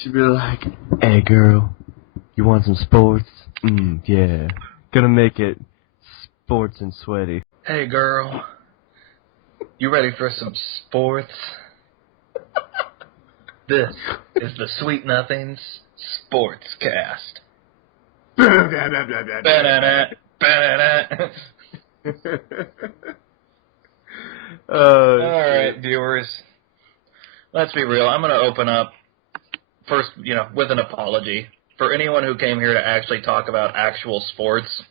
She'd be like, "Hey girl, you want some sports? Yeah. Gonna make it sports and sweaty." Hey girl, you ready for some sports? This is the Sweet Nothings Sports Cast. Ba-da-da, ba-da-da. Alright, viewers. Let's be real. I'm going to open up first, with an apology for anyone who came here to actually talk about actual sports.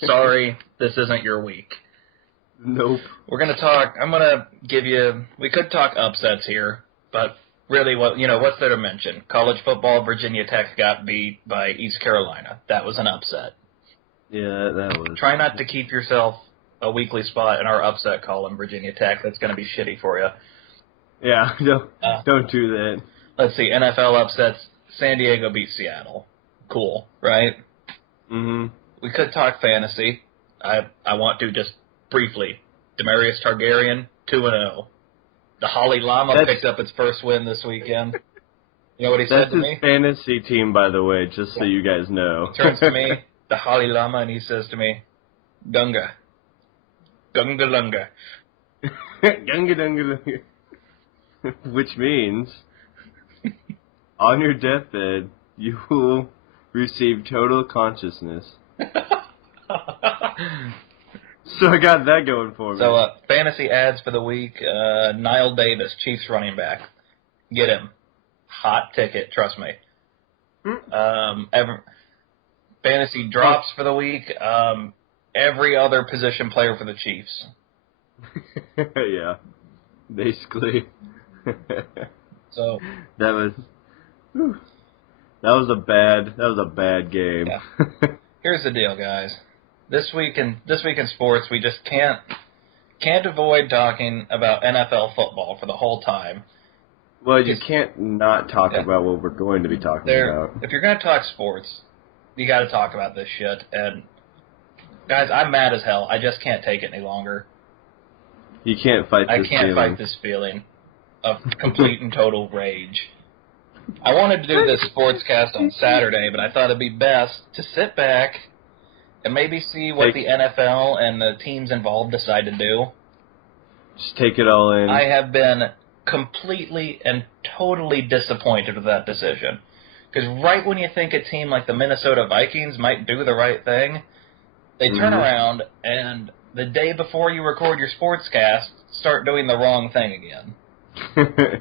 Sorry, this isn't your week. Nope. We're going to talk, I'm going to give you, we could talk upsets here, but really, what's there to mention? College football, Virginia Tech got beat by East Carolina. That was an upset. Yeah, that was. Try not to keep yourself a weekly spot in our upset column, Virginia Tech. That's going to be shitty for you. Yeah, don't do that. Let's see, NFL upsets. San Diego beat Seattle. Cool, right? Mm-hmm. We could talk fantasy. I want to just briefly. Demarius Targaryen, 2-0. The Holly Llama picked up its first win this weekend. You know what he said to me? That's his fantasy team, by the way, just so you guys know. He turns to me, the Holly Llama, and he says to me, Gunga. Gunga Lunga. Gunga Dunga Dunga. Which means, on your deathbed, you will receive total consciousness. So I got that going for me. So, fantasy ads for the week. Niall Davis, Chiefs running back. Get him. Hot ticket, trust me. Fantasy drops for the week. Every other position player for the Chiefs. Yeah, basically. So that was a bad game. Yeah. Here's the deal, guys. This week in sports, we just can't avoid talking about NFL football for the whole time. Well, you can't not talk about what we're going to be talking about. If you're going to talk sports, you got to talk about this shit. And guys, I'm mad as hell. I just can't take it any longer. You can't fight this feeling. I can't fight this feeling of complete and total rage. I wanted to do this sports cast on Saturday, but I thought it'd be best to sit back and maybe see what the NFL and the teams involved decide to do. Just take it all in. I have been completely and totally disappointed with that decision. Because right when you think a team like the Minnesota Vikings might do the right thing, they turn around and the day before you record your sportscast, start doing the wrong thing again. The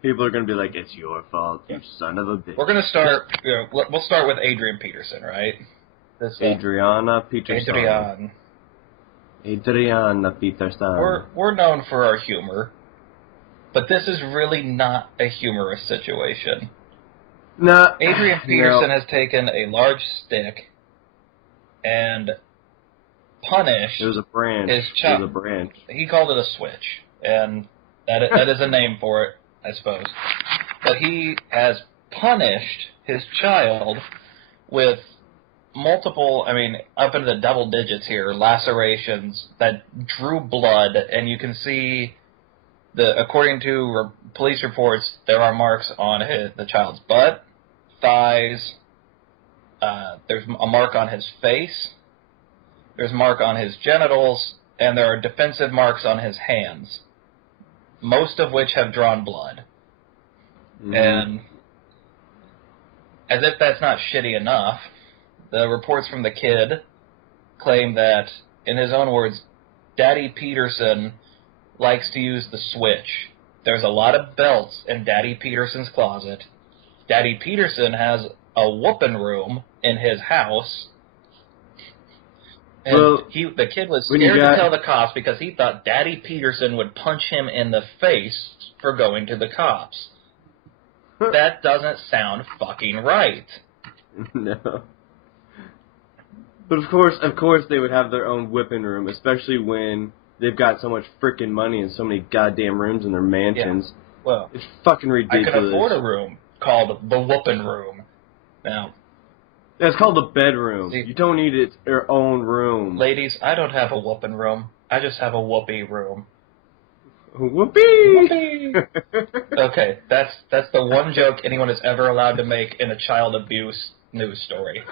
people are going to be like, "It's your fault, you son of a bitch." We're going to start. We'll start with Adrian Peterson, right? Adriana Peterson. Adriana Peterson. We're known for our humor, but this is really not a humorous situation. No. Adrian Peterson has taken a large stick and punished his child. It was a branch. He called it a switch, and that is a name for it, I suppose. But he has punished his child with multiple, up into the double digits here, lacerations that drew blood, and you can see according to police reports, there are marks on the child's butt, thighs. There's a mark on his face. There's a mark on his genitals, and there are defensive marks on his hands, most of which have drawn blood. And as if that's not shitty enough, the reports from the kid claim that, in his own words, Daddy Peterson likes to use the switch. There's a lot of belts in Daddy Peterson's closet. Daddy Peterson has a whooping room in his house. And the kid was scared to tell the cops because he thought Daddy Peterson would punch him in the face for going to the cops. That doesn't sound fucking right. No. But of course they would have their own whipping room, especially when they've got so much freaking money and so many goddamn rooms in their mansions. Yeah. Well, it's fucking ridiculous. I could afford a room called the whooping room. Now, it's called the bedroom. You don't need your own room. Ladies, I don't have a whooping room. I just have a whoopee room. Whoopee! Okay, that's the one joke anyone is ever allowed to make in a child abuse news story.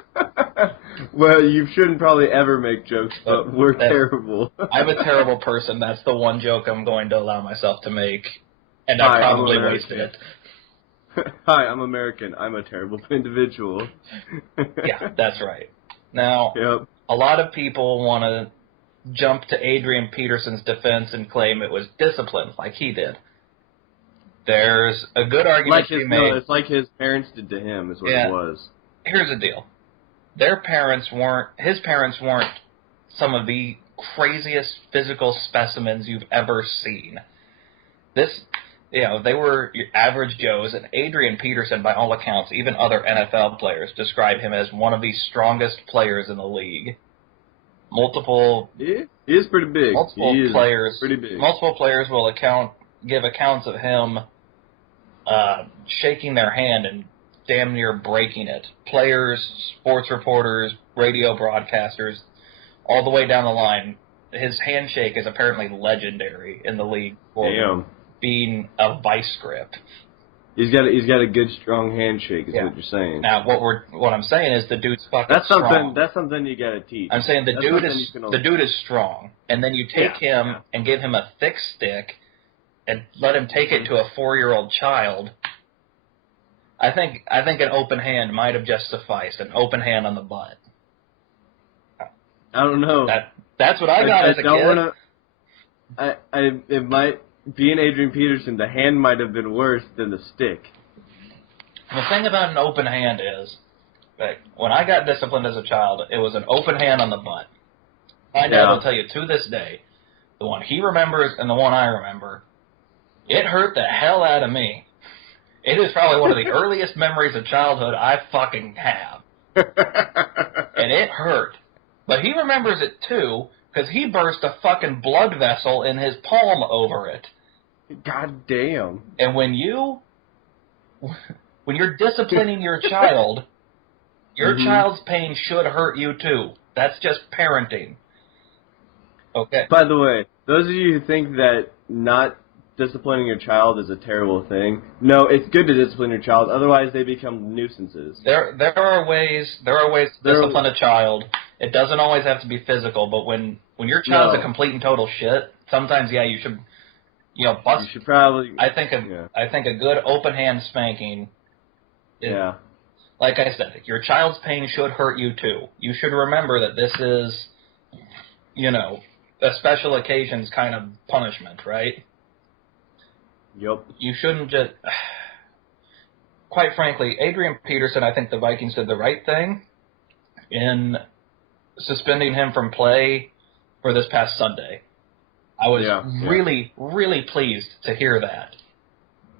Well, you shouldn't probably ever make jokes, but we're That's- terrible. I'm a terrible person. That's the one joke I'm going to allow myself to make, and Hi, I I'm probably American. wasted it. Hi, I'm American. I'm a terrible individual. Yeah, that's right. Now, Yep. a lot of people want to jump to Adrian Peterson's defense and claim it was discipline, like he did. There's a good argument to be made. No, it's like his parents did to him, is what Yeah. it was. Here's the deal. His parents weren't some of the craziest physical specimens you've ever seen. They were your average Joes, and Adrian Peterson, by all accounts, even other NFL players, describe him as one of the strongest players in the league. He is pretty big. Pretty big. Multiple players will give accounts of him shaking their hand and damn near breaking it. Players, sports reporters, radio broadcasters, all the way down the line. His handshake is apparently legendary in the league for being a vice grip. He's got a good strong handshake, is what you're saying. Now, what I'm saying is the dude's fucking strong. That's something you gotta teach. I'm saying the dude is strong, and then you take him and give him a thick stick and let him take it to a 4-year-old child. I think an open hand might have just sufficed. An open hand on the butt. I don't know. That's what I got as a kid. It might. Being Adrian Peterson, the hand might have been worse than the stick. The thing about an open hand is, that when I got disciplined as a child, it was an open hand on the butt. My dad will tell you to this day, the one he remembers and the one I remember, it hurt the hell out of me. It is probably one of the earliest memories of childhood I fucking have. And it hurt. But he remembers it too, because he burst a fucking blood vessel in his palm over it. God damn. And when you're disciplining your child, your child's pain should hurt you too. That's just parenting. Okay. By the way, those of you who think that not disciplining your child is a terrible thing, no, it's good to discipline your child. Otherwise, they become nuisances. There are ways to discipline a child. It doesn't always have to be physical, but when your child's a complete and total shit, sometimes you should bust. You should probably. I think a good open hand spanking. Like I said, your child's pain should hurt you too. You should remember that this is, a special occasions kind of punishment, right? Yep. You shouldn't just. Quite frankly, Adrian Peterson, I think the Vikings did the right thing in suspending him from play for this past Sunday. I was really, really pleased to hear that.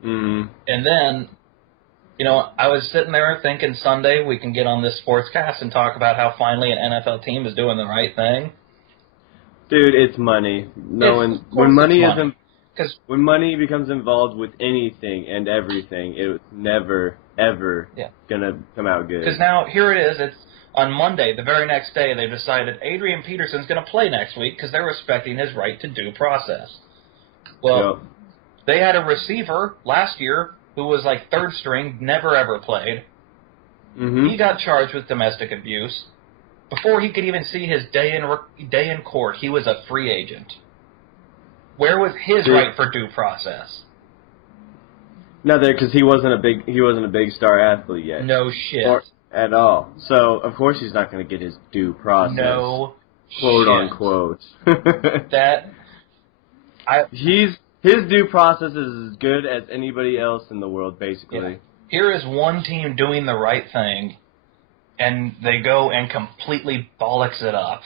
Mm-hmm. And then, I was sitting there thinking Sunday we can get on this sportscast and talk about how finally an NFL team is doing the right thing. Dude, it's money. When money becomes involved with anything and everything, it's never, ever gonna come out good. Because now, here it is, it's on Monday, the very next day, they decided Adrian Peterson's going to play next week because they're respecting his right to due process. Well, they had a receiver last year who was like third string, never ever played. Mm-hmm. He got charged with domestic abuse. Before he could even see his day in court, he was a free agent. Where was his right for due process? No, because he wasn't a big star athlete yet. No shit. At all. So, of course he's not going to get his due process. No quote shit. Unquote. His due process is as good as anybody else in the world, basically. Yeah. Here is one team doing the right thing, and they go and completely bollocks it up.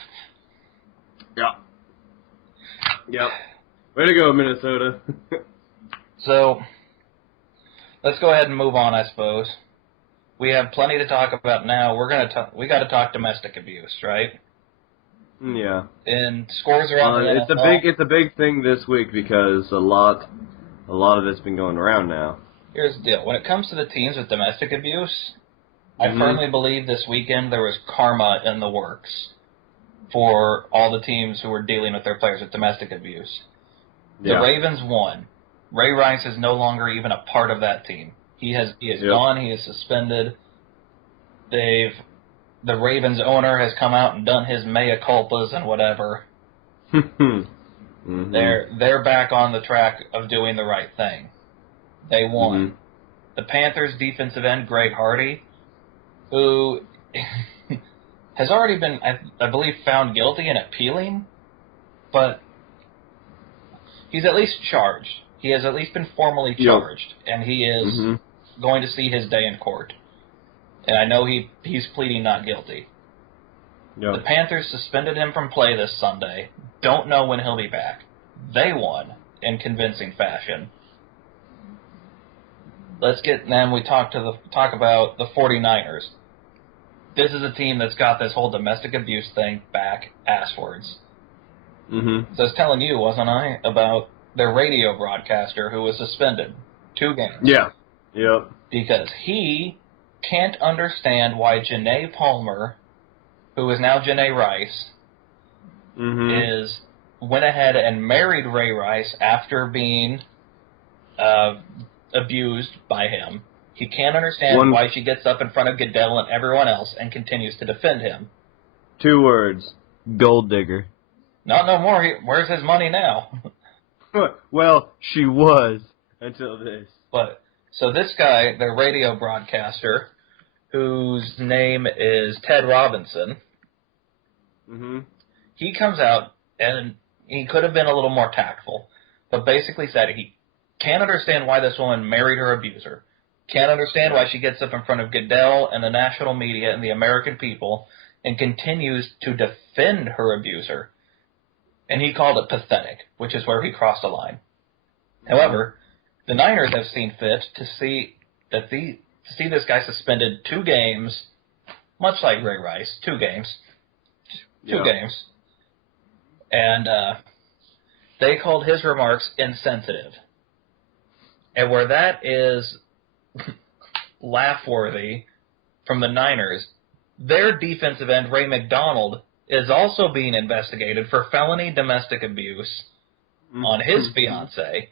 Yep. Way to go, Minnesota. So, let's go ahead and move on, I suppose. We have plenty to talk about now. We got to talk domestic abuse, right? Yeah. And scores around the NFL. It's a big thing this week because a lot of it's been going around now. Here's the deal. When it comes to the teams with domestic abuse, I firmly believe this weekend there was karma in the works for all the teams who were dealing with their players with domestic abuse. The Ravens won. Ray Rice is no longer even a part of that team. He is gone. He is suspended. The Ravens owner has come out and done his mea culpas and whatever. Mm-hmm. They're back on the track of doing the right thing. They won. Mm-hmm. The Panthers defensive end Greg Hardy, who has already been, I believe, found guilty and appealing, but he's at least charged. He has at least been formally charged, and he is going to see his day in court. And I know he's pleading not guilty. Yep. The Panthers suspended him from play this Sunday. Don't know when he'll be back. They won in convincing fashion. Then we talk about the 49ers. This is a team that's got this whole domestic abuse thing back asswards. Mm-hmm. So I was telling you, wasn't I, about their radio broadcaster who was suspended 2 games. Yeah. Yep. Because he can't understand why Janae Palmer, who is now Janae Rice, went ahead and married Ray Rice after being abused by him. He can't understand why she gets up in front of Goodell and everyone else and continues to defend him. 2 words. Gold digger. Not no more. Where's his money now? Well, she was until this. But so this guy, the radio broadcaster, whose name is Ted Robinson, he comes out and he could have been a little more tactful, but basically said he can't understand why this woman married her abuser. Can't understand why she gets up in front of Goodell and the national media and the American people and continues to defend her abuser. And he called it pathetic, which is where he crossed the line. However, the Niners have seen fit to see this guy suspended 2 games, much like Ray Rice, 2 games. 2 games. And they called his remarks insensitive. And where that is laugh-worthy from the Niners, their defensive end, Ray McDonald, is also being investigated for felony domestic abuse on his fiancée.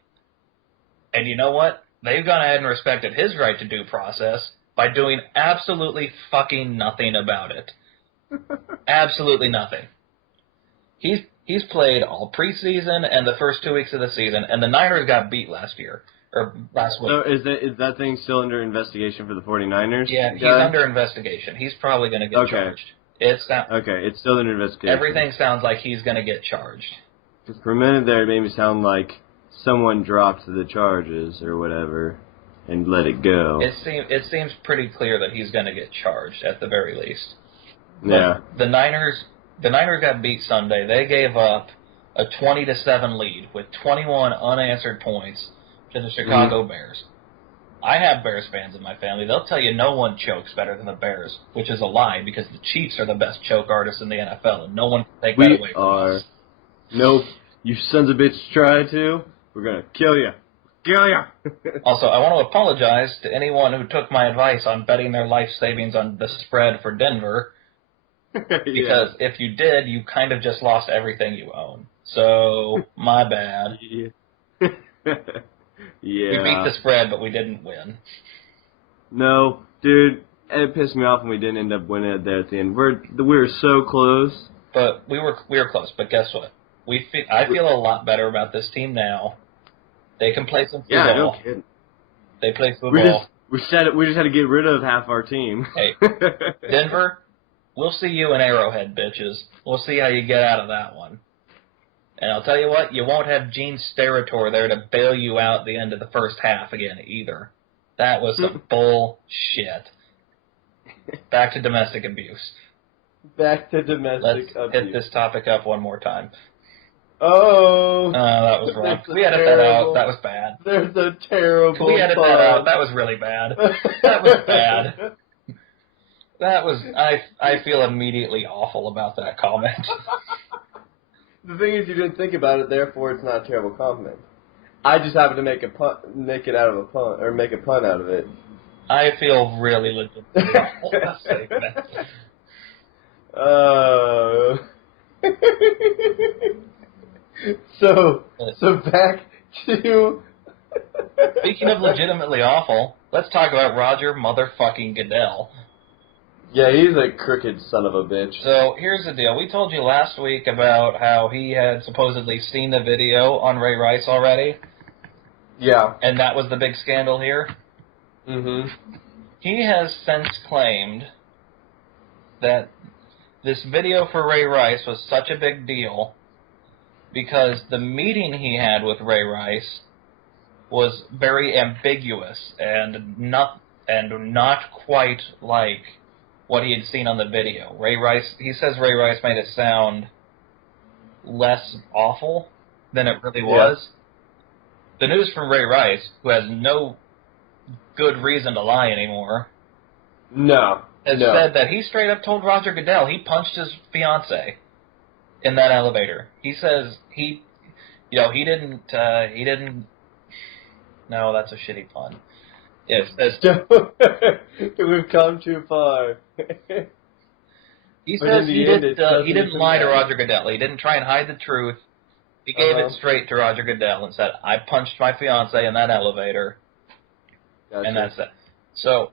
And you know what? They've gone ahead and respected his right to due process by doing absolutely fucking nothing about it. Absolutely nothing. He's played all preseason and the first 2 weeks of the season, and the Niners got beat last week. So is that thing still under investigation for the 49ers? Yeah, he's under investigation. He's probably going to get charged. It's still under investigation. Everything sounds like he's going to get charged. Because for a minute there, it made me sound like someone dropped the charges or whatever and let it go. It seems pretty clear that he's going to get charged at the very least. Yeah. But the Niners got beat Sunday. They gave up a 20-7 lead with 21 unanswered points to the Chicago Bears. I have Bears fans in my family. They'll tell you no one chokes better than the Bears, which is a lie because the Chiefs are the best choke artists in the NFL, and no one can take that away from us. Nope. You sons of bitches try to, we're going to kill you. Kill you! Also, I want to apologize to anyone who took my advice on betting their life savings on the spread for Denver, because if you did, you kind of just lost everything you own. So, my bad. Yeah. We beat the spread, but we didn't win. No, dude, it pissed me off when we didn't end up winning it there at the end. We were so close. But we were close. But guess what? I feel a lot better about this team now. They can play some football. Yeah, no kidding. They play football. We just had to get rid of half our team. Hey, Denver, we'll see you in Arrowhead, bitches. We'll see how you get out of that one. And I'll tell you what, you won't have Gene Steratore there to bail you out at the end of the first half again either. That was some bullshit. Back to domestic abuse. Back to domestic abuse. Let's hit this topic up one more time. Oh. That was wrong. Can we edit that out? That was bad. There's a terrible Can we edit that out? That was really bad. That was bad. That was... I feel immediately awful about that comment. The thing is, you didn't think about it, therefore it's not a terrible compliment. I just happened to make a pun out of it. I feel really legitimately awful about saying that. So back to... Speaking of legitimately awful, let's talk about Roger motherfucking Goodell. Yeah, he's a crooked son of a bitch. So here's the deal. We told you last week about how he had supposedly seen the video on Ray Rice already. Yeah. And that was the big scandal here. Mm-hmm. He has since claimed that this video for Ray Rice was such a big deal because the meeting he had with Ray Rice was very ambiguous and not quite like what he had seen on the video. He says Ray Rice made it sound less awful than it really was. The news from Ray Rice, who has no good reason to lie anymore, has said that he straight up told Roger Goodell he punched his fiance in that elevator. He says he didn't. No, that's a shitty pun. It says we've come too far. He says he didn't lie to Roger Goodell. He didn't try and hide the truth. He gave it straight to Roger Goodell and said, "I punched my fiance in that elevator," and that's it. So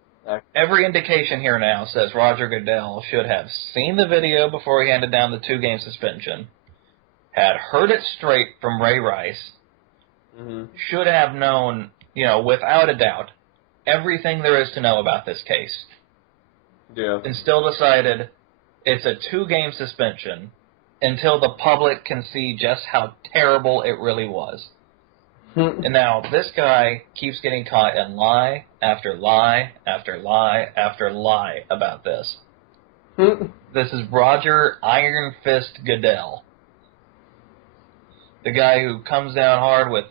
every indication here now says Roger Goodell should have seen the video before he handed down the 2-game suspension, had heard it straight from Ray Rice, should have known, without a doubt, everything there is to know about this case, and still decided it's a 2-game suspension until the public can see just how terrible it really was. And now this guy keeps getting caught in lie after lie after lie after lie about this. This is Roger Iron Fist Goodell. The guy who comes down hard with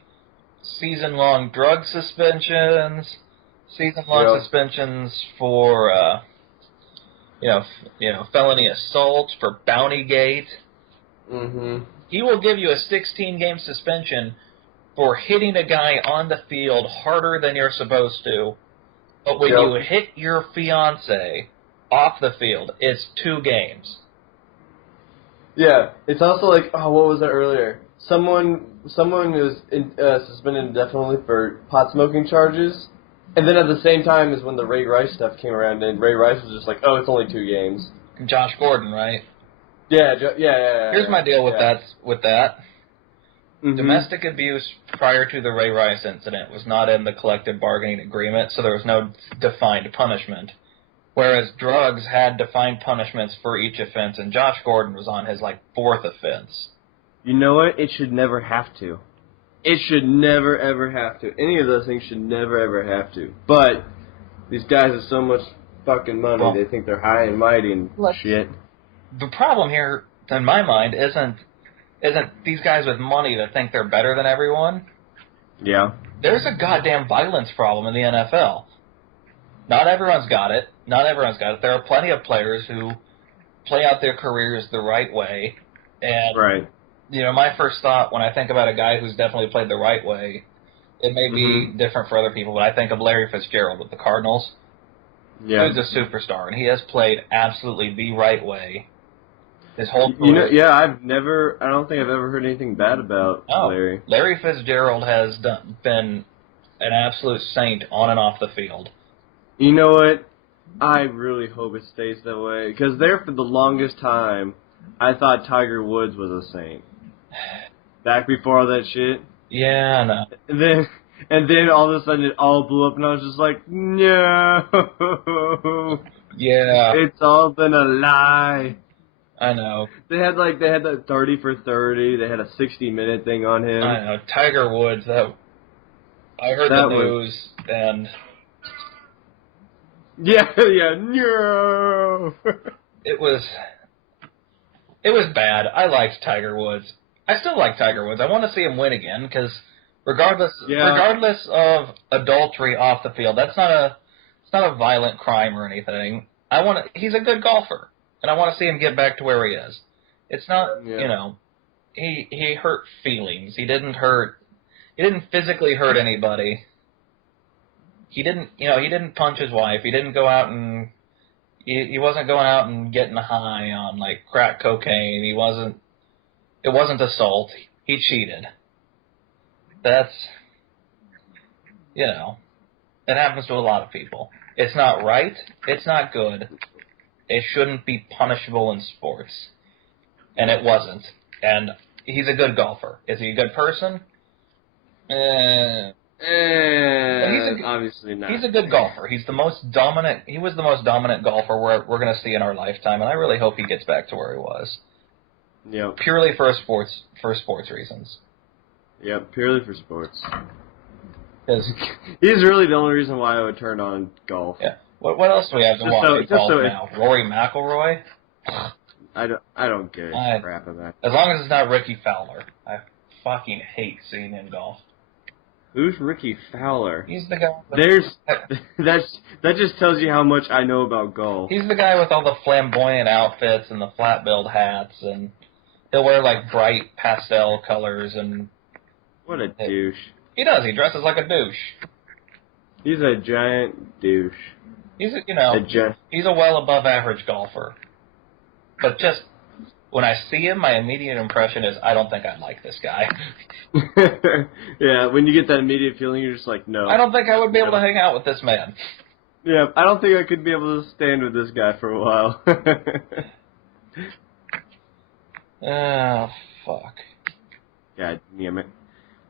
season-long drug suspensions, season-long suspensions for, felony assault, for Bountygate. He will give you a 16-game suspension for hitting a guy on the field harder than you're supposed to. But when you hit your fiance off the field, it's 2 games. Yeah, it's also like, what was that earlier? Someone was suspended indefinitely for pot smoking charges, and then at the same time is when the Ray Rice stuff came around, and Ray Rice was just like, it's only 2 games. Josh Gordon, right? Yeah. Here's my deal with that. Domestic abuse prior to the Ray Rice incident was not in the collective bargaining agreement, so there was no defined punishment. Whereas drugs had defined punishments for each offense, and Josh Gordon was on his 4th offense. You know what? It should never have to. It should never, ever have to. Any of those things should never, ever have to. But these guys have so much fucking money, they think they're high and mighty and shit. The problem here, in my mind, isn't these guys with money that think they're better than everyone. Yeah. There's a goddamn violence problem in the NFL. Not everyone's got it. There are plenty of players who play out their careers the right way. And, my first thought when I think about a guy who's definitely played the right way, it may be different for other people, but I think of Larry Fitzgerald with the Cardinals. Yeah. He's a superstar, and he has played absolutely the right way his whole career. I don't think I've ever heard anything bad about Larry. Larry Fitzgerald has been an absolute saint on and off the field. You know what? I really hope it stays that way, because there for the longest time, I thought Tiger Woods was a saint. Back before all that shit. Yeah, I know. And then all of a sudden it all blew up, and I was just like, no. Yeah. It's all been a lie. I know. They had that 30 for 30. They had a 60-minute thing on him. I know. Tiger Woods. I heard the news and. Yeah, no. It was bad. I liked Tiger Woods. I still like Tiger Woods. I want to see him win again because regardless of adultery off the field, it's not a violent crime or anything. He's a good golfer, and I want to see him get back to where he is. It's not, he hurt feelings. He didn't physically hurt anybody. He didn't punch his wife. He didn't go out and he wasn't going out and getting high on crack cocaine. It wasn't assault. he cheated. That's, you know, it happens to a lot of people. It's not right. It's not good. It shouldn't be punishable in sports. And it wasn't. And he's a good golfer. Is he a good person? Obviously not. He's a good golfer. He's the most dominant. He was the most dominant golfer we're going to see in our lifetime, and I really hope he gets back to where he was. Yep. Purely for sports reasons. Yep, purely for sports. 'Cause he's really the only reason why I would turn on golf. Yeah. What else do we have to watch in golf now? Rory McIlroy? I don't give a crap of that. As long as it's not Ricky Fowler. I fucking hate seeing him golf. Who's Ricky Fowler? He's the guy. That just tells you how much I know about golf. He's the guy with all the flamboyant outfits and the flat-billed hats, and he'll wear like bright pastel colors and. What a douche. He does. He dresses like a douche. He's a giant douche. He's he's a well above average golfer. But just when I see him, my immediate impression is I don't think I like this guy. Yeah, when you get that immediate feeling, you're just like, no. I don't think I would be able to hang out with this man. Yeah, I don't think I could be able to stand with this guy for a while. Oh, fuck. God damn it.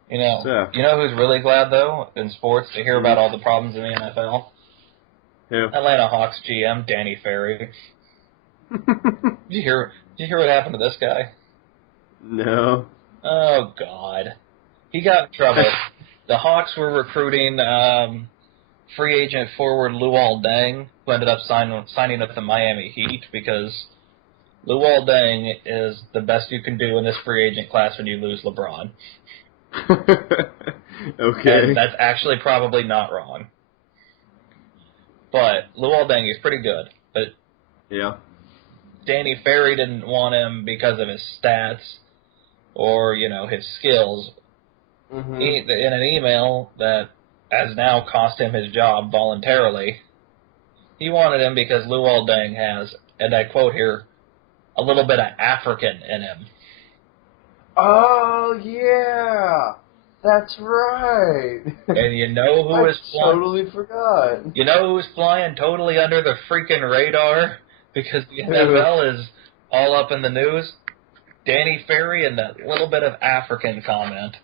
You know who's really glad, though, in sports, to hear about all the problems in the NFL? Who? Atlanta Hawks GM, Danny Ferry. Did you hear what happened to this guy? No. Oh, God. He got in trouble. The Hawks were recruiting free agent forward Luol Deng, who ended up signing with the Miami Heat, because Luol Deng is the best you can do in this free agent class when you lose LeBron. Okay. And that's actually probably not wrong. But Luol Deng is pretty good. But yeah, Danny Ferry didn't want him because of his stats or, his skills. Mm-hmm. In an email that has now cost him his job voluntarily, he wanted him because Luol Deng has, and I quote here, a little bit of African in him. Oh, yeah. That's right. And you know who is flying? I totally forgot. You know who's flying totally under the freaking radar because the NFL is all up in the news? Danny Ferry and that little bit of African comment.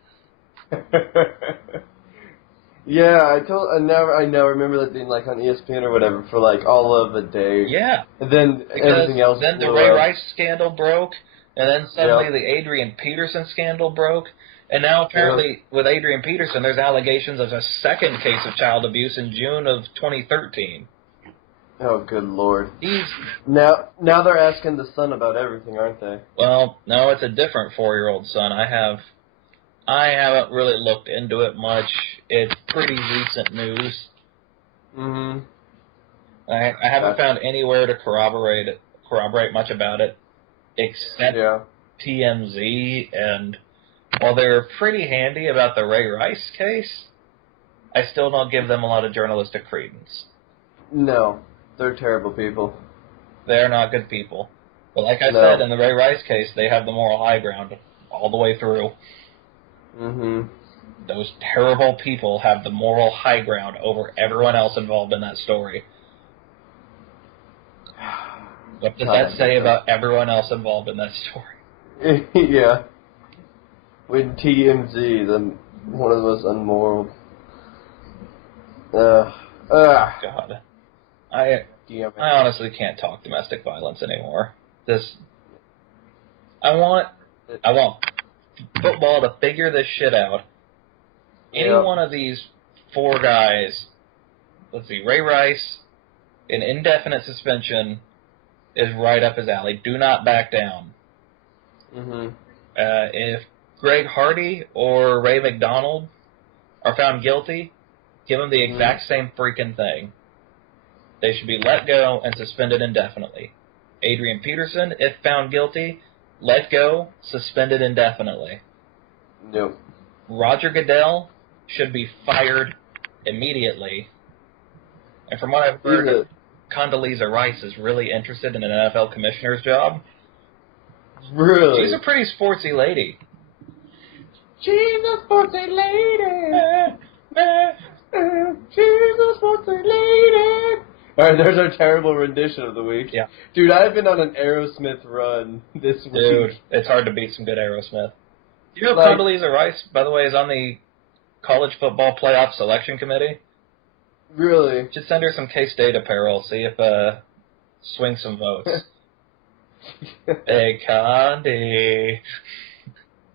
Yeah, I now remember that being like on ESPN or whatever for like all of a day. Yeah. And then everything else. Then the Ray Rice scandal broke, and then suddenly the Adrian Peterson scandal broke, and now apparently with Adrian Peterson there's allegations of a second case of child abuse in June of 2013. Oh, good Lord. Now they're asking the son about everything, aren't they? Well, no, it's a different 4-year-old son. I haven't really looked into it much. It's pretty recent news. Mm-hmm. I haven't found anywhere to corroborate much about it, except TMZ. And while they're pretty handy about the Ray Rice case, I still don't give them a lot of journalistic credence. No, they're terrible people. They're not good people. But like I said, in the Ray Rice case, they have the moral high ground all the way through. Mm-hmm. Those terrible people have the moral high ground over everyone else involved in that story. What does that say about everyone else involved in that story? Yeah. With TMZ, then one of the most unmoral. God. I honestly can't talk domestic violence anymore. I want football to figure this shit out. Any one of these 4 guys, let's see, Ray Rice, an indefinite suspension is right up his alley. Do not back down. Mm-hmm. If Greg Hardy or Ray McDonald are found guilty, give them the exact same freaking thing. They should be let go and suspended indefinitely. Adrian Peterson, if found guilty, let go, suspended indefinitely. Yep. Roger Goodell should be fired immediately. And from what I've heard, Condoleezza Rice is really interested in an NFL commissioner's job. Really? She's a pretty sportsy lady. She's a sportsy lady. She's a sportsy lady. Alright, there's our terrible rendition of the week. Yeah. Dude, I've been on an Aerosmith run this week. Dude, it's hard to beat some good Aerosmith. You know Like- Condoleezza Rice, by the way, is on the college football playoff selection committee? Really? Just send her some K-State apparel, see if, swing some votes. Hey, Condi.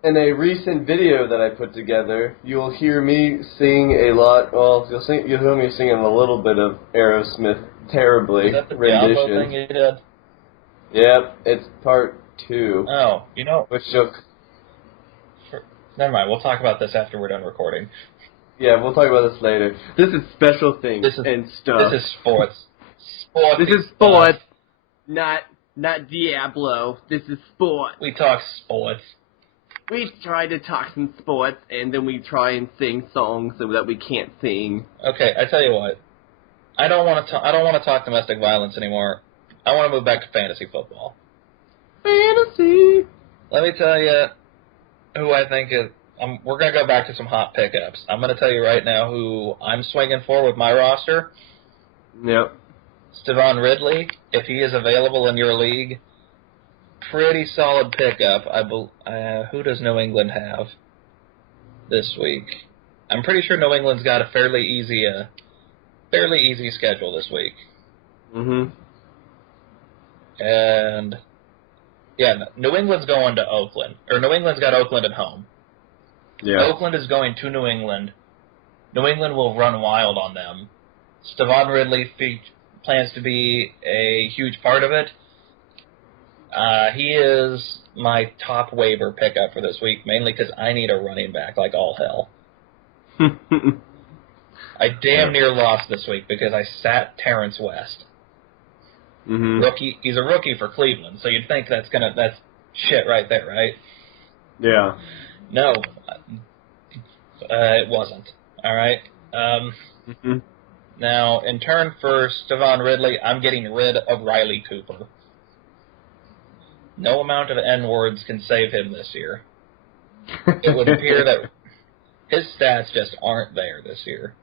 In a recent video that I put together, you'll hear me sing a lot. Well, you'll hear me singing a little bit of Aerosmith terribly Is that the Diablo rendition. thing you did? Yep, it's part 2. Oh, you know, Which you'll, never mind, we'll talk about this after we're done recording. yeah, we'll talk about this later. This is special things and stuff. This is sports. Sports. This is sports, not Diablo. This is sport. We talk sports. We try to talk some sports, and then we try and sing songs so that we can't sing. Okay, I tell you what. I don't want to talk domestic violence anymore. I want to move back to fantasy football. Fantasy. Let me tell you who I think is. We're going to go back to some hot pickups. I'm going to tell you right now who I'm swinging for with my roster. Yep. Stevan Ridley, if he is available in your league, pretty solid pickup. Who does New England have this week? I'm pretty sure New England's got a fairly easy schedule this week. Mhm. And yeah, New England's going to Oakland, or New England's got Oakland at home. Yeah. Oakland is going to New England. New England will run wild on them. Stevan Ridley plans to be a huge part of it. He is my top waiver pickup for this week, mainly because I need a running back like all hell. I damn near lost this week because I sat Terrence West. Mhm. Rookie. He's a rookie for Cleveland, so you'd think that's shit right there, right? Yeah. No, it wasn't. All right. Mhm. Now, in turn for Stevan Ridley, I'm getting rid of Riley Cooper. No amount of N-words can save him this year. It would appear that his stats just aren't there this year.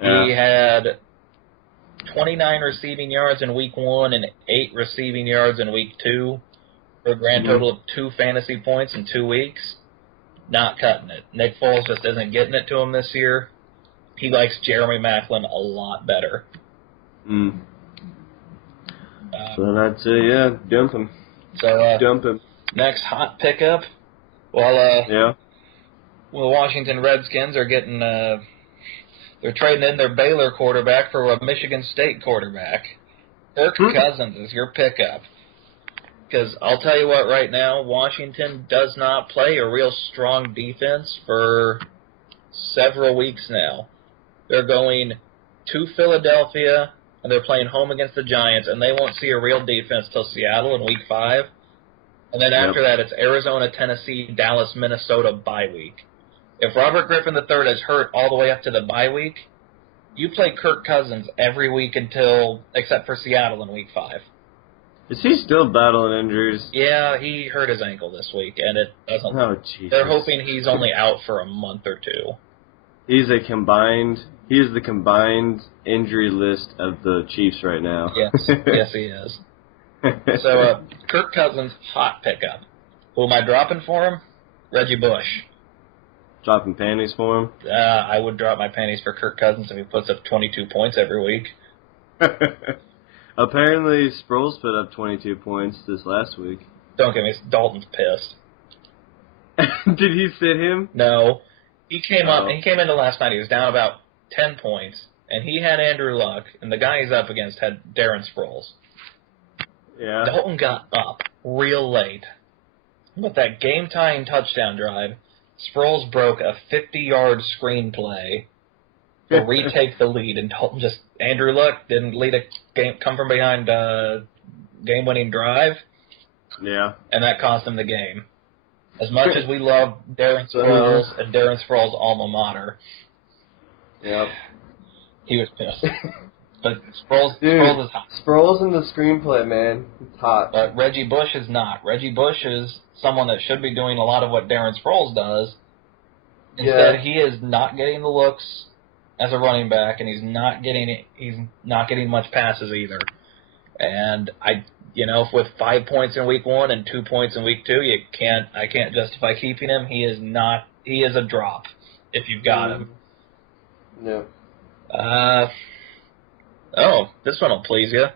Yeah. He had 29 receiving yards in week 1 and 8 receiving yards in week 2 for a grand total of 2 fantasy points in 2 weeks. Not cutting it. Nick Foles just isn't getting it to him this year. He likes Jeremy Maclin a lot better. Mm. So that's yeah, dump him. So Dump him. next hot pickup. Well, Yeah. well, Washington Redskins are getting they're trading in their Baylor quarterback for a Michigan State quarterback. Kirk Cousins is your pickup. Because I'll tell you what, right now, Washington does not play a real strong defense for several weeks now. They're going to Philadelphia, and they're playing home against the Giants, and they won't see a real defense till Seattle in week 5. And then after that, it's Arizona, Tennessee, Dallas, Minnesota bye week. If Robert Griffin III is hurt all the way up to the bye week, you play Kirk Cousins every week except for Seattle in week 5. Is he still battling injuries? Yeah, he hurt his ankle this week, and it doesn't. Oh, Jesus. They're hoping he's only out for a month or 2. He is the combined injury list of the Chiefs right now. Yes, yes, he is. So, Kirk Cousins, hot pickup. Who am I dropping for him? Reggie Bush. Dropping panties for him? I would drop my panties for Kirk Cousins if he puts up 22 points every week. Apparently, Sproles put up 22 points this last week. Don't get me. Dalton's pissed. Did he sit him? No, he came into last night. He was down about 10 points, and he had Andrew Luck, and the guy he's up against had Darren Sproles. Yeah. Dalton got up real late, but that game-tying touchdown drive, Sproles broke a 50-yard screenplay to retake the lead, and Dalton Andrew Luck didn't lead a come from behind game-winning drive. Yeah. And that cost him the game. As much as we love Darren Sproles and Darren Sproles' alma mater, yep, he was pissed. But Sproles is hot. Sproles in the screenplay, man. It's hot. But Reggie Bush is not. Reggie Bush is someone that should be doing a lot of what Darren Sproles does, Instead, he is not getting the looks as a running back, and he's not getting much passes either. And with 5 points in week 1 and 2 points in week 2, I can't justify keeping him. He is a drop if you've got him. No. This one will please you.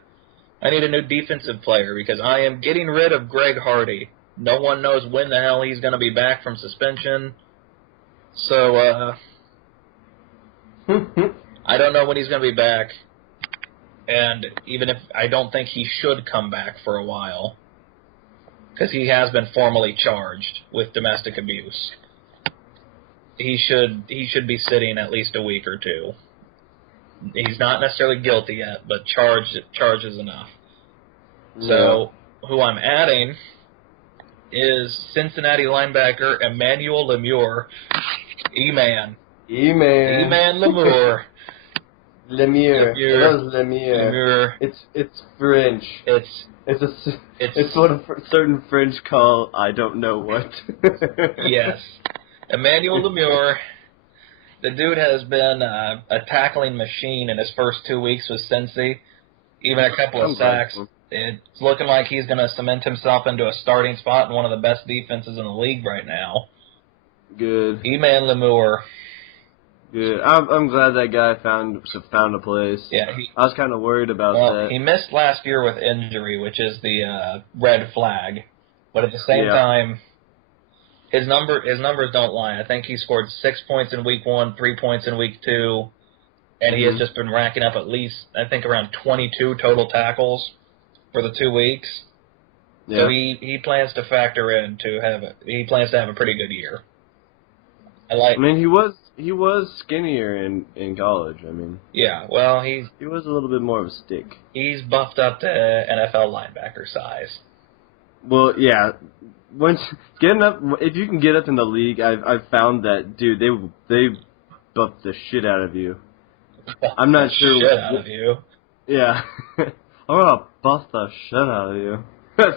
I need a new defensive player because I am getting rid of Greg Hardy. No one knows when the hell he's going to be back from suspension. So, I don't know when he's going to be back. And even if I don't think he should come back for a while, because he has been formally charged with domestic abuse. He should be sitting at least a week or 2. He's not necessarily guilty yet, but charge is enough. Yeah. So who I'm adding is Cincinnati linebacker Emmanuel Lemure, E-Man Lemure. Lemure. It's French. It's what a certain French call. I don't know what. Yes, Emmanuel Lemure. The dude has been a tackling machine in his first 2 weeks with Cincy. Even a couple of sacks. It's looking like he's going to cement himself into a starting spot in one of the best defenses in the league right now. Good. E-Man Lemure. Good. I'm glad that guy found a place. Yeah, I was kind of worried about that. He missed last year with injury, which is the red flag. But at the same time, his numbers don't lie. I think he scored 6 points in week 1, 3 points in week 2, and he has just been racking up at least, I think, around 22 total tackles for the 2 weeks. Yeah. So he plans to factor in he plans to have a pretty good year. I mean, he was skinnier in college. I mean, yeah. Well, he was a little bit more of a stick. He's buffed up to NFL linebacker size. Well, yeah. If you can get up in the league, I've found that, dude, they buff the shit out of you. I'm not sure. Shit out of you. Yeah. I'm gonna buff the shit out of you.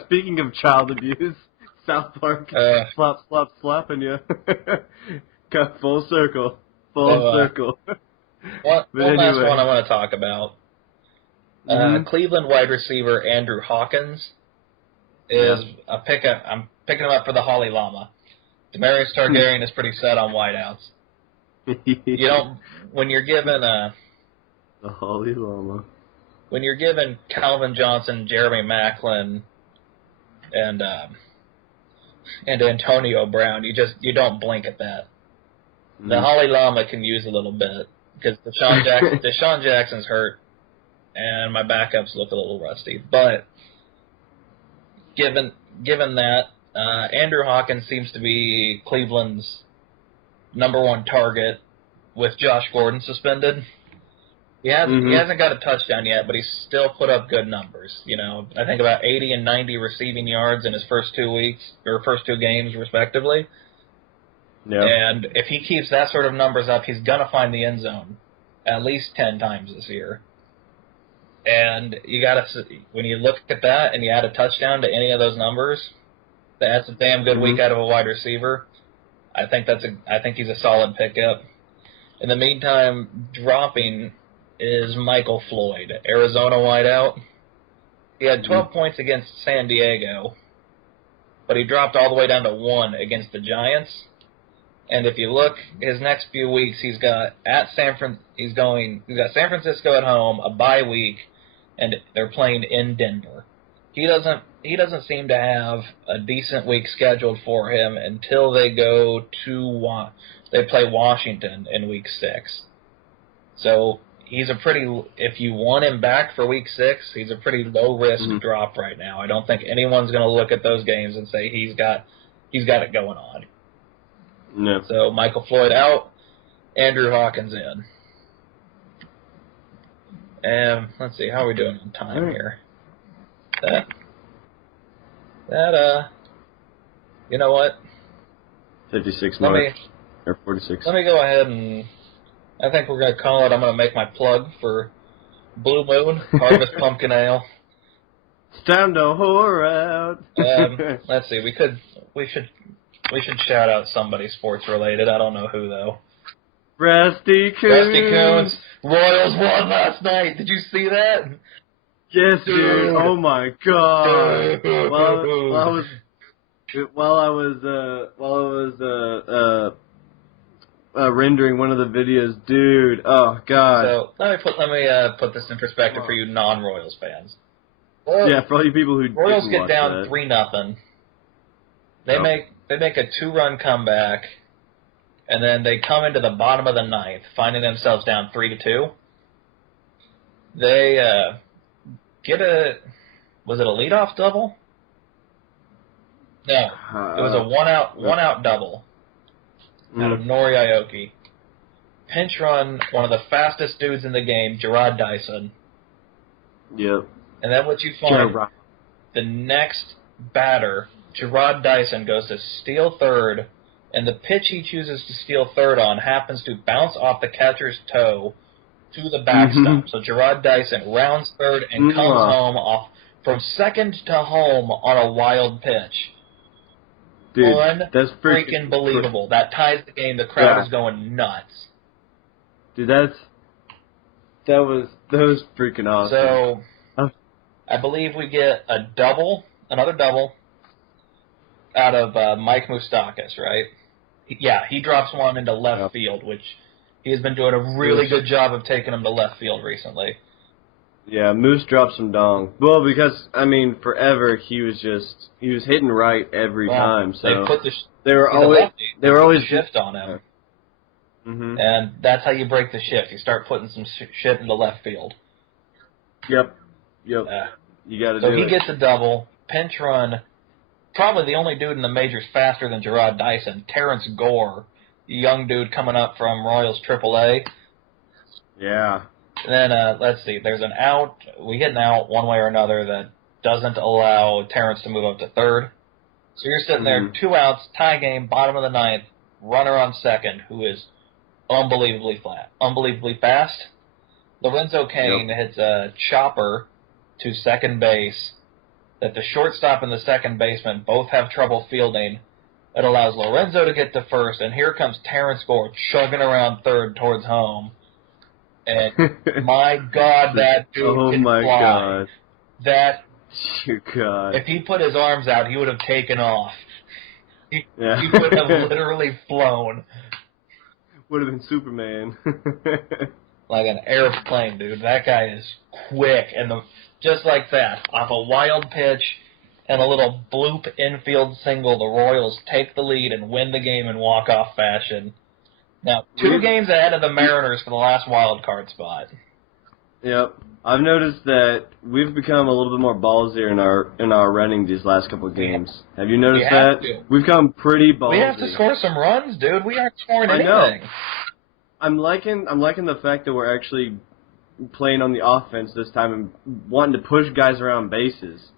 Speaking of child abuse, South Park slapping you. Cut full circle. Circle. One last one I want to talk about. Cleveland wide receiver Andrew Hawkins is a pickup. I'm picking him up for the Holly Llama. Demarius Targaryen is pretty set on wideouts. When you're given the Holly Llama. When you're given Calvin Johnson, Jeremy Maclin, and Antonio Brown, you don't blink at that. The Holly Llama can use a little bit because Deshaun Jackson's hurt, and my backups look a little rusty. But given that, Andrew Hawkins seems to be Cleveland's #1 target with Josh Gordon suspended. He hasn't got a touchdown yet, but he's still put up good numbers. I think about 80 and 90 receiving yards in his first 2 weeks, or first 2 games, respectively. Yeah. And if he keeps that sort of numbers up, he's going to find the end zone at least 10 times this year. And when you look at that and you add a touchdown to any of those numbers, that's a damn good week out of a wide receiver. I think he's a solid pickup. In the meantime, dropping is Michael Floyd, Arizona wideout. He had 12 points against San Diego, but he dropped all the way down to 1 against the Giants. And if you look, his next few weeks, he's got San Francisco at home, a bye week, and they're playing in Denver. He doesn't seem to have a decent week scheduled for him until they they play Washington in week 6. So if you want him back for week 6, he's a pretty low risk drop right now. I don't think anyone's going to look at those games and say he's got it going on. No. So Michael Floyd out, Andrew Hawkins in. And let's see, how are we doing on time here? You know what? 56 mark, or 46. Let me go ahead and I think we're going to call it. I'm going to make my plug for Blue Moon Harvest Pumpkin Ale. It's time to whore out. Let's see. We should We should shout out somebody sports related. I don't know who though. Rusty Coons. Rusty Coons. Royals won last night. Did you see that? Yes, Dude. dude. Oh my god. Dude. While I was rendering one of the videos, dude. Oh god. So let me put this in perspective for you non-Royals fans. Yeah, for all you people who Royals didn't get watch down that. 3-0. They make a 2-run comeback, and then they come into the bottom of the ninth, finding themselves down 3-2. They get was it a leadoff double? No, it was a one out double out of Nori Aoki. Pinch run, one of the fastest dudes in the game, Gerard Dyson. Yep. And then what you find, the next batter, Gerard Dyson, goes to steal third, and the pitch he chooses to steal third on happens to bounce off the catcher's toe to the backstop. So Gerard Dyson rounds third and comes home off from second to home on a wild pitch. Dude, that's freaking believable. That ties the game. The crowd is going nuts. Dude, that was freaking awesome. So, I believe we get another double, out of Mike Moustakas, right? He drops one into left field, which he has been doing a really good job of taking him to left field recently. Yeah, Moose dropped some dong. Well, because, I mean, forever he was hitting right every time. So they were always shift on him. And that's how you break the shift. You start putting some shit into left field. Yep. You got to do it. So he gets a double, pinch run. Probably the only dude in the majors faster than Gerard Dyson, Terrence Gore, young dude coming up from Royals AAA. Yeah. And then, let's see, there's an out. We get an out one way or another that doesn't allow Terrence to move up to third. So you're sitting there, 2 outs, tie game, bottom of the ninth, runner on second, who is unbelievably fast. Lorenzo Cain hits a chopper to second base that the shortstop and the second baseman both have trouble fielding. It allows Lorenzo to get to first, and here comes Terrence Gore chugging around third towards home. And my God, that dude can fly. God. God. If he put his arms out, he would have taken off. He would have literally flown. Would have been Superman. Like an airplane, dude. That guy is quick. And just like that, off a wild pitch and a little bloop infield single, the Royals take the lead and win the game in walk-off fashion. Now, 2 games ahead of the Mariners for the last wild card spot. Yep. I've noticed that we've become a little bit more ballsy in our running these last couple of games. Have you noticed that? We've become pretty ballsy. We have to score some runs, dude. We aren't scoring anything. I know. I'm liking the fact that we're actually playing on the offense this time and wanting to push guys around bases,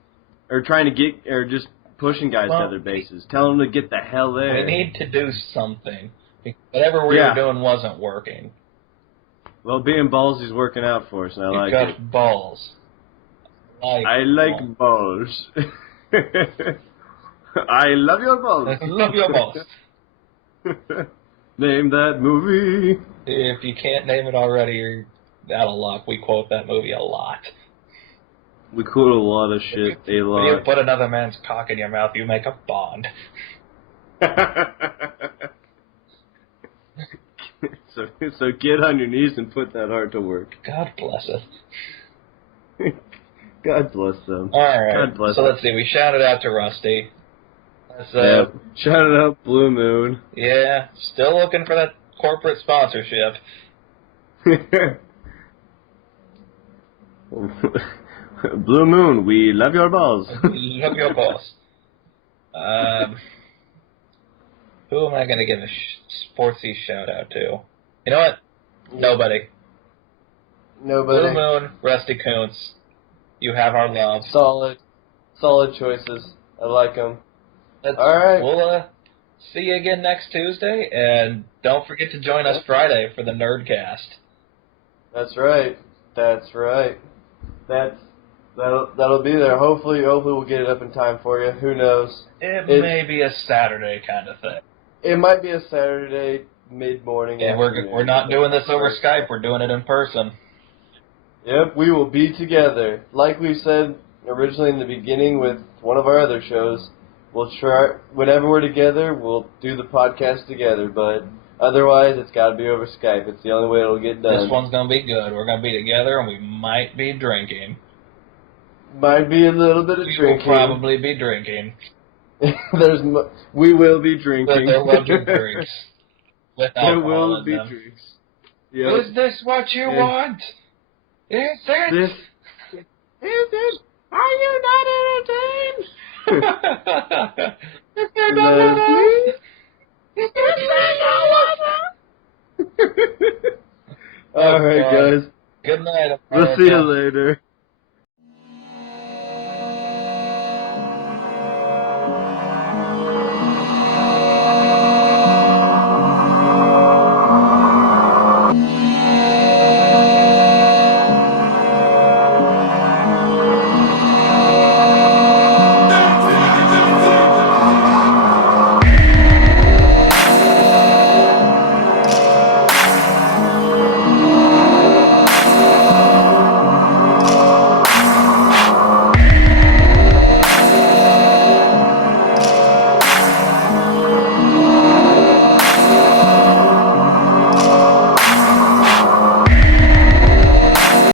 or just pushing guys to other bases, telling them to get the hell there. We need to do something. Whatever we were doing wasn't working. Well, being ballsy is working out for us, and I like it. You got balls. I like balls. I love your balls. I love your balls. Name that movie. If you can't name it already, you're out of luck. We quote that movie a lot. We quote a lot of shit, a lot. When you put another man's cock in your mouth, you make a bond. So get on your knees and put that heart to work. God bless it. God bless them. All right. God bless them. Let's see. We shouted out to Rusty. Shout out Blue Moon. Yeah. Still looking for that corporate sponsorship. Blue Moon, we love your balls. We love your balls. Who am I going to give a sportsy shout-out to? You know what? Nobody. Blue Moon, Rusty Kuntz. You have our love. Solid choices. I like them. All right. We'll see you again next Tuesday, and don't forget to join us Friday for the Nerdcast. That's right. That'll be there. Hopefully we'll get it up in time for you. Who knows? It may be a Saturday kind of thing. It might be a Saturday mid-morning. And we're not doing this over Skype. We're doing it in person. Yep, we will be together. Like we said originally in the beginning with one of our other shows, we'll try, whenever we're together, we'll do the podcast together, but otherwise it's got to be over Skype. It's the only way it'll get done. This one's going to be good. We're going to be together, and we might be drinking. Might be a little bit of drinking. We'll probably be drinking. We will be drinking. But there will be drinks. With there alcohol will in be them. drinks. Yep. Is this what you want? Is it? Is it? Are you not entertained? Leslie? All right, guys. Good night, America. We'll see you later.